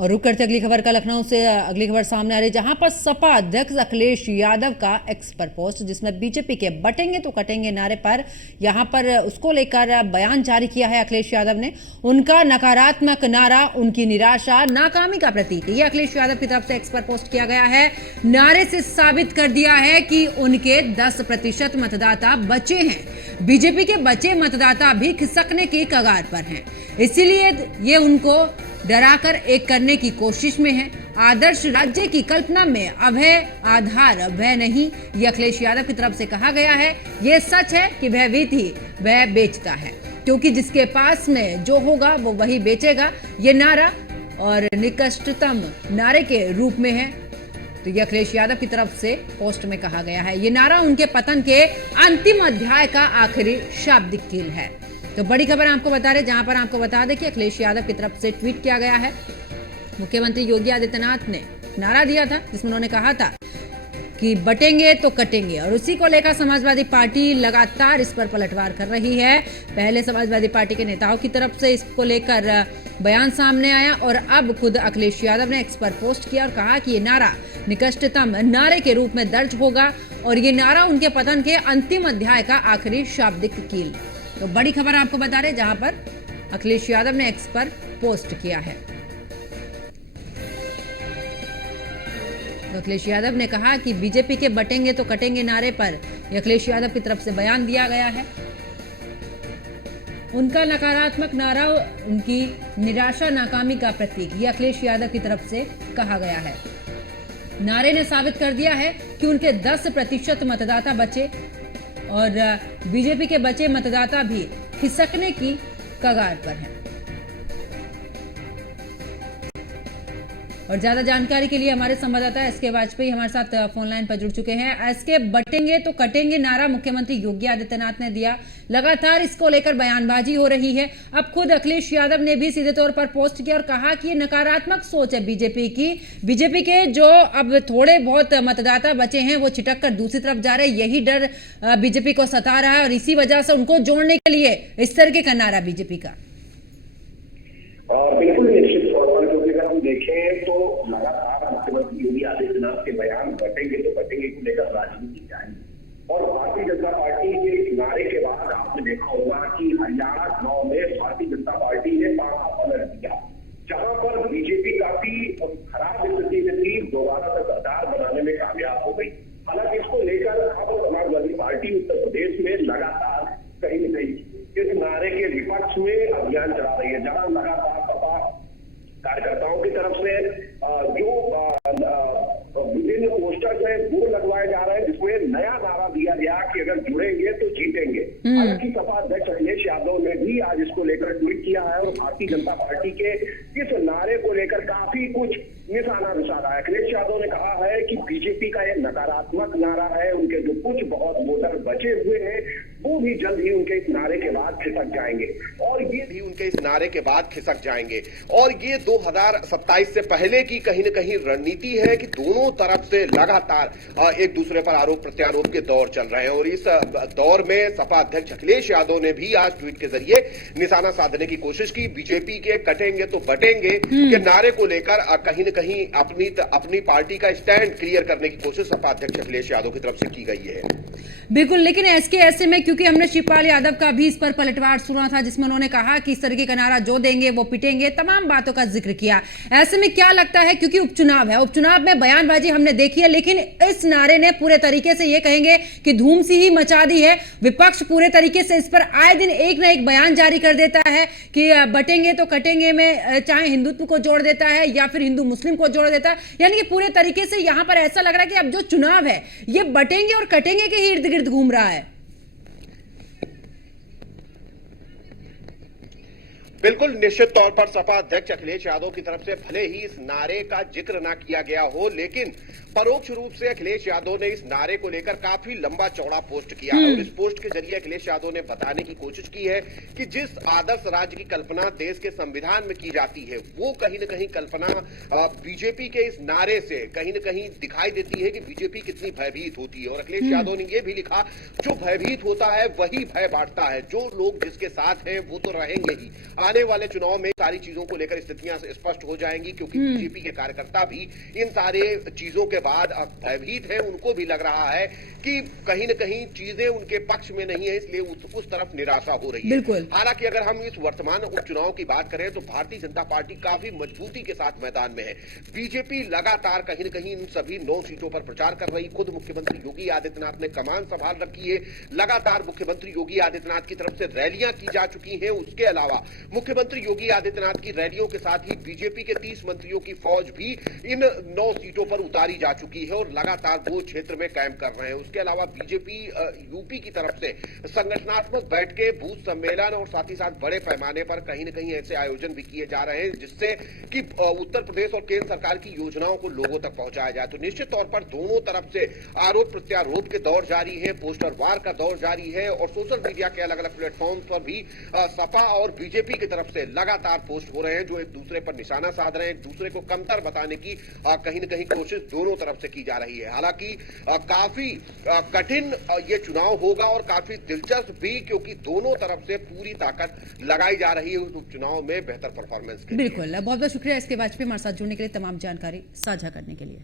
और रुक करते अगली खबर का लखनऊ से अगली खबर सामने आ रही है, जहां पर सपा अध्यक्ष अखिलेश यादव का एक्स पर पोस्ट जिसमें बीजेपी के बटेंगे तो कटेंगे नारे पर यहां पर उसको लेकर बयान जारी किया है अखिलेश यादव ने। उनका नकारात्मक नारा उनकी निराशा नाकामी का प्रतीक, ये अखिलेश यादव की तरफ से एक्स पर पोस्ट किया गया है। नारे से साबित कर दिया है कि उनके 10% मतदाता बचे हैं, बीजेपी के बचे मतदाता भी खिसकने की कगार पर हैं, इसीलिए ये उनको डराकर एक करने की कोशिश में है। आदर्श राज्य की कल्पना में अभय आधार भय नहीं, ये अखिलेश यादव की तरफ से कहा गया है। ये सच है कि भयभीत ही वह बेचता है, क्योंकि जिसके पास में जो होगा वो वही बेचेगा, ये नारा और निकृष्टतम नारे के रूप में है। तो ये अखिलेश यादव की तरफ से पोस्ट में कहा गया है। ये नारा उनके पतन के अंतिम अध्याय का आखिरी शाब्दिक कील है। तो बड़ी खबर आपको बता रहे, जहां पर आपको बता दें कि अखिलेश यादव की तरफ से ट्वीट किया गया है। मुख्यमंत्री योगी आदित्यनाथ ने नारा दिया था जिसमें उन्होंने कहा था कि बटेंगे तो कटेंगे, और उसी को लेकर समाजवादी पार्टी लगातार इस पर पलटवार कर रही है। पहले समाजवादी पार्टी के नेताओं की तरफ से इसको लेकर बयान सामने आया और अब खुद अखिलेश यादव ने एक्स पर पोस्ट किया और कहा कि ये नारा निकृष्टतम नारे के रूप में दर्ज होगा और ये नारा उनके पतन के अंतिम अध्याय का आखिरी शाब्दिक कील। तो बड़ी खबर आपको बता रहे, जहां पर अखिलेश यादव ने एक्स पर पोस्ट किया है। तो अखिलेश यादव ने कहा कि बीजेपी के बटेंगे तो कटेंगे नारे पर अखिलेश यादव की तरफ से बयान दिया गया है। उनका नकारात्मक नारा उनकी निराशा नाकामी का प्रतीक, ये अखिलेश यादव की तरफ से कहा गया है। नारे ने साबित कर दिया है कि उनके 10% मतदाता बचे और बीजेपी के बचे मतदाता भी खिसकने की कगार पर हैं। और ज्यादा जानकारी के लिए हमारे संवाददाता एसके वाजपेयी हमारे साथ फोन लाइन पर जुड़ चुके हैं। एसके, बटेंगे तो कटेंगे नारा मुख्यमंत्री योगी आदित्यनाथ ने दिया, लगातार इसको लेकर बयानबाजी हो रही है। अब खुद अखिलेश यादव ने भी सीधे तौर पर पोस्ट किया और कहा कि ये नकारात्मक सोच है बीजेपी की। बीजेपी के जो अब थोड़े बहुत मतदाता बचे हैं वो छिटक कर दूसरी तरफ जा रहे हैं, यही डर बीजेपी को सता रहा है और इसी वजह से उनको जोड़ने के लिए इस तरीके का नारा बीजेपी का। बिल्कुल निश्चित तौर पर, क्योंकि अगर हम देखें तो लगातार मुख्यमंत्री योगी आदित्यनाथ के बयान बटेंगे तो कटेंगे को लेकर राजनीति जारी, और भारतीय जनता पार्टी के इस नारे के बाद आपने देखा होगा कि हरियाणा चुनाव में भारतीय जनता पार्टी ने पांखा पलट दिया, जहां पर बीजेपी काफी खराब स्थिति में थी, दोबारा से सरकार बनाने में कामयाब हो गई। हालांकि इसको लेकर अब समाजवादी पार्टी उत्तर प्रदेश में लगातार कहीं न कहीं इस नारे के विपक्ष में अभियान चला रही है, जहां लगातार सपा कार्यकर्ताओं की तरफ से जो विभिन्न पोस्टर्स है वो लगवाए जा रहे हैं, जिसमें नया नारा दिया गया कि अगर जुड़ेंगे तो जीतेंगे। हालांकि सपा अध्यक्ष अखिलेश यादव ने भी आज इसको लेकर ट्वीट किया है और भारतीय जनता पार्टी के इस नारे को लेकर काफी कुछ निशाना साधा है। अखिलेश यादव ने कहा है कि बीजेपी का यह नकारात्मक नारा है, उनके जो कुछ बहुत वोटर बचे हुए हैं वो भी जल्द ही उनके इस नारे के बाद खिसक जाएंगे, और ये भी उनके इस नारे के बाद खिसक जाएंगे। और ये 2027 से पहले की कहीं न कहीं रणनीति है कि दोनों तरफ से लगातार एक दूसरे पर आरोप प्रत्यारोप के दौर चल रहे हैं, और इस दौर में सपा अध्यक्ष अखिलेश यादव ने भी आज ट्वीट के जरिए निशाना साधने की कोशिश की। बीजेपी के कटेंगे तो बटेंगे के नारे को लेकर कहीं न कहीं अपनी पार्टी का स्टैंड क्लियर करने की कोशिश सपा अध्यक्ष अखिलेश यादव की तरफ से की गई है। बिल्कुल, लेकिन ऐसे में क्योंकि हमने शिवपाल यादव का भी इस पर पलटवार सुना था जिसमें उन्होंने कहा कि इस तरीके का नारा जो देंगे वो पिटेंगे, तमाम बातों का जिक्र किया। ऐसे में क्या लगता है, क्योंकि उपचुनाव है, उपचुनाव में बयानबाजी हमने देखी है, लेकिन इस नारे ने पूरे तरीके से ये कहेंगे कि धूम सी ही मचा दी है। विपक्ष पूरे तरीके से इस पर आए दिन एक ना एक बयान जारी कर देता है कि बटेंगे तो कटेंगे में चाहे हिंदुत्व को जोड़ देता है या फिर हिंदू मुस्लिम को जोड़ देता है, यानी कि पूरे तरीके से यहां पर ऐसा लग रहा है कि अब जो चुनाव है ये बटेंगे और कटेंगे के इर्द गिर्द घूम रहा है। बिल्कुल निश्चित तौर पर सपा अध्यक्ष अखिलेश यादव की तरफ से भले ही इस नारे का जिक्र ना किया गया हो, लेकिन परोक्ष रूप से अखिलेश यादव ने इस नारे को लेकर काफी लंबा चौड़ा पोस्ट किया है, और इस पोस्ट के जरिए अखिलेश यादव ने बताने की कोशिश की है कि जिस आदर्श राज्य की कल्पना देश के संविधान में की जाती है वो कहीं न कहीं कल्पना बीजेपी के इस नारे से कहीं न कहीं दिखाई देती है कि बीजेपी कितनी भयभीत होती है। और अखिलेश यादव ने यह भी लिखा, जो भयभीत होता है वही भय बांटता है, जो लोग जिसके साथ हैं वो तो रहेंगे ही। आने वाले चुनाव में सारी चीजों को लेकर स्थितियां स्पष्ट हो जाएंगी, क्योंकि बीजेपी के कार्यकर्ता भी इन सारे चीजों के बाद भयभीत हैं। उनको भी लग रहा है कि कहीं न कहीं चीजें उनके पक्ष में नहीं है, इसलिए उस तरफ निराशा हो रही है। बिल्कुल। हालांकि अगर हम इस वर्तमान उपचुनाव की बात करें तो भारतीय जनता पार्टी काफी मजबूती के साथ मैदान में है। बीजेपी लगातार कहीं न कहीं इन सभी 9 सीटों पर प्रचार कर रही। खुद मुख्यमंत्री योगी आदित्यनाथ ने कमान संभाल रखी है। लगातार मुख्यमंत्री योगी आदित्यनाथ की तरफ से रैलियां की जा चुकी हैं। उसके अलावा मुख्यमंत्री योगी आदित्यनाथ की रैलियों के साथ ही बीजेपी के 30 मंत्रियों की फौज भी इन 9 सीटों पर उतारी जा चुकी है और लगातार वो क्षेत्र में कायम कर रहे हैं। उसके अलावा बीजेपी यूपी की तरफ से संगठनात्मक बैठकें, बूथ सम्मेलन और साथ ही साथ बड़े पैमाने पर कहीं न कहीं ऐसे आयोजन भी किए जा रहे हैं जिससे कि उत्तर प्रदेश और केंद्र सरकार की योजनाओं को लोगों तक पहुंचाया जाए। तो निश्चित तौर पर दोनों तरफ से आरोप प्रत्यारोप के दौर जारी है, पोस्टर वार का दौर जारी है और सोशल मीडिया के अलग अलग प्लेटफॉर्म पर भी सपा और बीजेपी की तरफ से लगातार पोस्ट हो रहे हैं जो एक दूसरे पर निशाना साध रहे हैं, एक दूसरे को कमतर बताने की कहीं न कहीं कोशिश दोनों तरफ से की जा रही है। हालांकि काफी कठिन ये चुनाव होगा और काफी दिलचस्प भी, क्योंकि दोनों तरफ से पूरी ताकत लगाई जा रही है उस उपचुनाव में बेहतर परफॉर्मेंस के लिए। बिल्कुल, बहुत बहुत शुक्रिया इसके वाजपेयी हमारे साथ जुड़ने के लिए, तमाम जानकारी साझा करने के लिए।